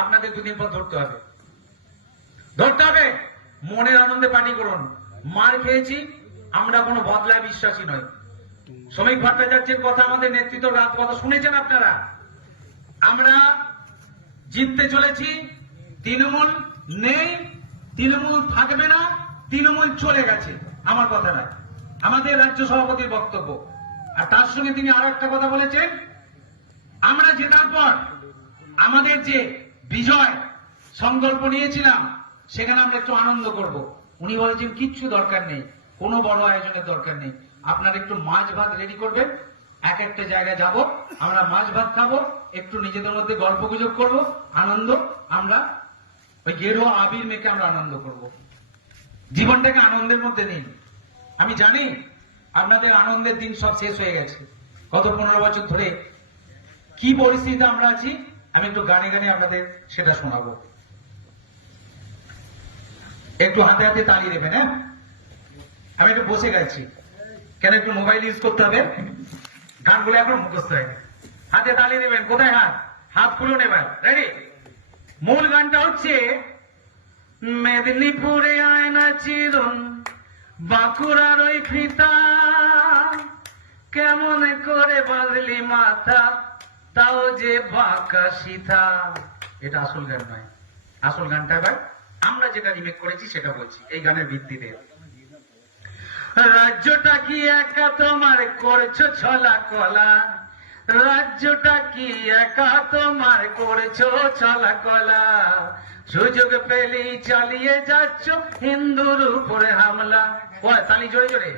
আপনাদের দুদিন পর ধরতে হবে, ধরতে হবে। মনের আনন্দে পার্টি করুন। মার খেয়েছি, আমরা কোনো বদলায় বিশ্বাসী নই। শ্রমিক ভট্টাচার্যের কথা, আমাদের নেতৃত্ব রাত কথা শুনেছেন আপনারা। আমরা জিততে চলেছি। তৃণমূল নেই, তৃণমূল থাকবে না, তৃণমূল চলে গেছে, আমার কথা নয়, আমাদের রাজ্য সভাপতির বক্তব্য। আর তার সঙ্গে তিনি আরো একটা কথা বলেছেন, আমরা জেতার পর আমাদের যে বিজয় সংকল্প নিয়েছিলাম সেখানে আমরা একটু আনন্দ করব। উনি বলেছেন কিচ্ছু দরকার নেই, কোনো বড় আয়োজনের দরকার নেই, আপনারা একটু মাছ ভাত রেডি করবেন, এক একটা জায়গায় যাব, আমরা মাছ ভাত খাবো, একটু নিজেদের মধ্যে গল্প গুজব করবো, আনন্দ, আমরা ওই গেরুয়া আবির মেখে আমরা আনন্দ করব। জীবনটাকে আনন্দের মধ্যে নিন। আমি জানি আপনাদের আনন্দের দিন সব শেষ হয়ে গেছে। গত 15 বছর ধরে কি পরিস্থিতিতে আমরা আছি, আমি একটু গানে গানে আপনাদের সেটা শোনাবো। একটু হাতে হাতে তালি দেবেন। হ্যাঁ, আমি একটু বসে গেছি, কেন একটু মোবাইল ইউজ করতে হবে, গানগুলো এখন মুখস্থ হয়ে গেছে। হাতে তালি দেবেন। কোথায় হাত? হাত খুলুন এবার। রেডি? মূল গানটা হচ্ছে, মেদিনীপুরে আয়না চিরুন, বাঁকুড়ার ওই ফিতা, কেমন করে বাঁধলি মাথা, তাও যে বাঁকা সীতা। এটা আসল গান নয়, আসল গানটা এবার আমরা যেটা রিমেক করেছি সেটা বলছি এই গানের ভিত্তিতে। রাজ্যটা কি একা তোমার করছো ছলা কলা, রাজ্যটা কি একা তোমার করেছো ছলা কলা, সুযোগ পেলেই চালিয়ে যাচ্ছ হিন্দুর উপরে হামলা। ও তালি জোরে জোরে।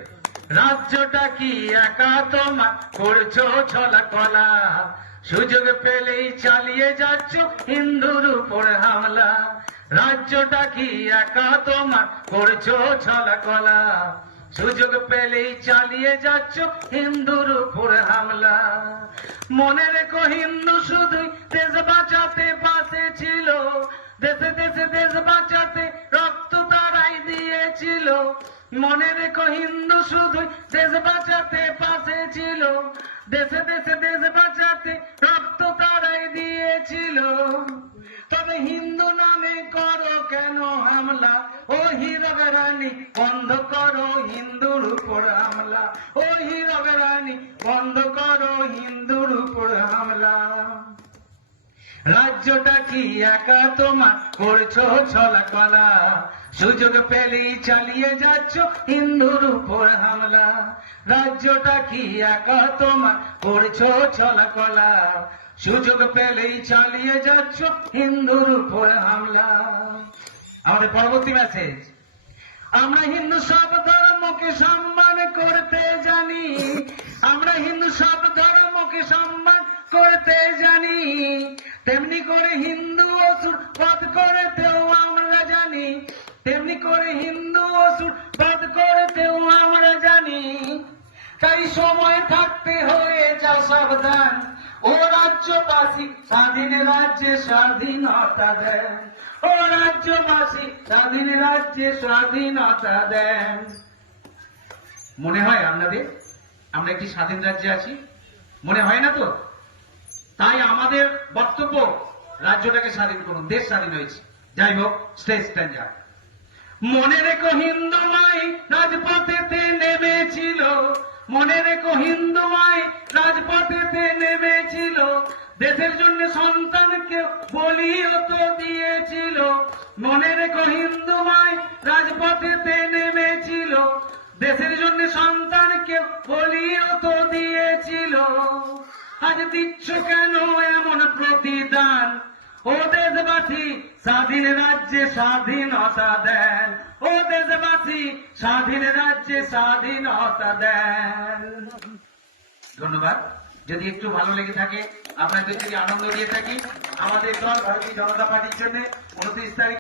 রাজ্যটা কি একা তোমার করছো ছলা কলা, সুযোগ পেলেই চালিয়ে যাচ্ছ হিন্দুর উপরে হামলা, রাজ্যটা কি একা তোমার করছো ছলা কলা, সুযোগ পেলেই চালিয়ে যাচ্ছ হিন্দুর উপরে হামলা। মনে রেখো হিন্দু শুধুই দেশ বাঁচাতে পাশে ছিল, দেশে দেশে দেশ বাঁচাতে রক্ত তারাই দিয়েছিল। মনে রেখো হিন্দু শুধুই দেশ বাঁচাতে পাশে ছিল, দেশে দেশে দেশ বাঁচাতে রক্ত তারাই দিয়েছিল। তবে হিন্দু নামে করো কেন হামলা, ও হীরক রানী বন্ধ করো হিন্দুর উপর হামলা, ও হীরক রানী বন্ধ করো হিন্দুর উপর হামলা। রাজ্যটা কি একা তোমার করছো ছলা কলা, সুযোগ পেলেই চালিয়ে যাচ্ছ হিন্দুর উপর হামলা, রাজ্যটা কি একা তোমার করছো ছলা কলা, সুযোগ পেলেই চালিয়ে যাচ্ছ হিন্দুর উপর হামলা। আমাদের পরবর্তী মেসেজ, আমরা হিন্দু সব ধর্মকে সম্মান করতে জানি, আমরা হিন্দু সব ধর্মকে সম্মান করতে জানি, তেমনি করে হিন্দু অসুর বধ করতেও আমরা জানি, তেমনি করে হিন্দু অসুর বধ করতেও আমরা জানি। তাই সময় থাকতে হয়ে যা সাবধান, ও রাজ্যবাসী স্বাধীন রাজ্যে স্বাধীনতা দেন, ও রাজ্যবাসী স্বাধীন রাজ্যে স্বাধীনতা দেন। মনে হয় আপনাদের আমরা একটি স্বাধীন রাজ্যে আছি? মনে হয় না তো? তাই আমাদের বক্তব্য, রাজ্যটাকে স্বাধীন করুন, দেশ স্বাধীন হয়েছে। যাই হোক, স্টেজ স্ট্যান্ডার। মনে রেখো হিন্দু মাই রাজপথেতে নেমেছিল, মনে রেখো হিন্দু মাই রাজপথেতে নেমেছিল, দেশের জন্য সন্তানকে বলিও তো দিয়েছিল। মনে রেখো হিন্দু মাই রাজপথেতে নেমেছিল, দেশের জন্য সন্তানকে বলিও তো দিয়েছিল। আজ দিচ্ছ কেন এমন প্রতিদান, ও দেশবাসী স্বাধীন রাজ্যে স্বাধীনতা দেন, ও দেশবাসী স্বাধীন রাজ্যে স্বাধীনতা দেন। ধন্যবাদ। যদি একটু ভালো লেগে থাকে, আপনাদের যদি আনন্দ দিয়ে থাকি, আমাদের দল ভারতীয় জনতা পার্টির জন্য 29 তারিখ